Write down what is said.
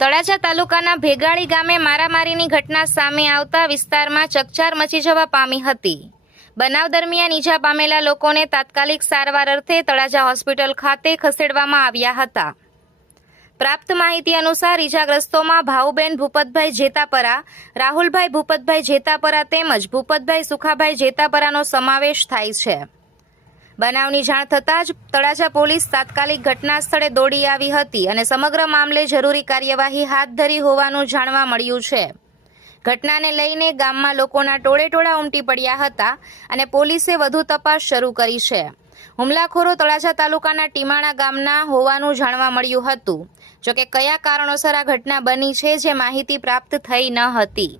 તળાજા તાલુકાના ભેગાળી ગામે મારામારીની ઘટના સામે આવતા વિસ્તારમાં ચકચાર મચી જવા પામી હતી। બનાવ દરમિયાન ઈજા પામેલા લોકોને તાત્કાલિક સારવાર અર્થે તળાજા હોસ્પિટલ ખાતે ખસેડવામાં આવ્યા હતા। પ્રાપ્ત માહિતી અનુસાર ઈજાગ્રસ્તોમાં ભાઉબેન ભૂપતભાઈ જેતાપરા, રાહુલભાઈ ભૂપતભાઈ જેતાપરા તેમજ ભૂપતભાઈ સુખાભાઈ જેતાપરાનો સમાવેશ થાય છે। બનાવની જાણ થતાં જ તળાજા પોલીસ તાત્કાલિક ઘટના સ્થળે દોડી આવી હતી અને સમગ્ર મામલે જરૂરી કાર્યવાહી હાથ ધરી હોવાનું જાણવા મળ્યું છે। ઘટનાને લઈને ગામમાં લોકોના ટોળેટોળા ઉમટી પડ્યા હતા અને પોલીસે વધુ તપાસ શરૂ કરી છે। હુમલાખોરો તળાજા તાલુકાના ટીમાણા ગામના હોવાનું જાણવા મળ્યું હતું। જોકે કયા કારણોસર આ ઘટના બની છે જે માહિતી પ્રાપ્ત થઈ ન હતી।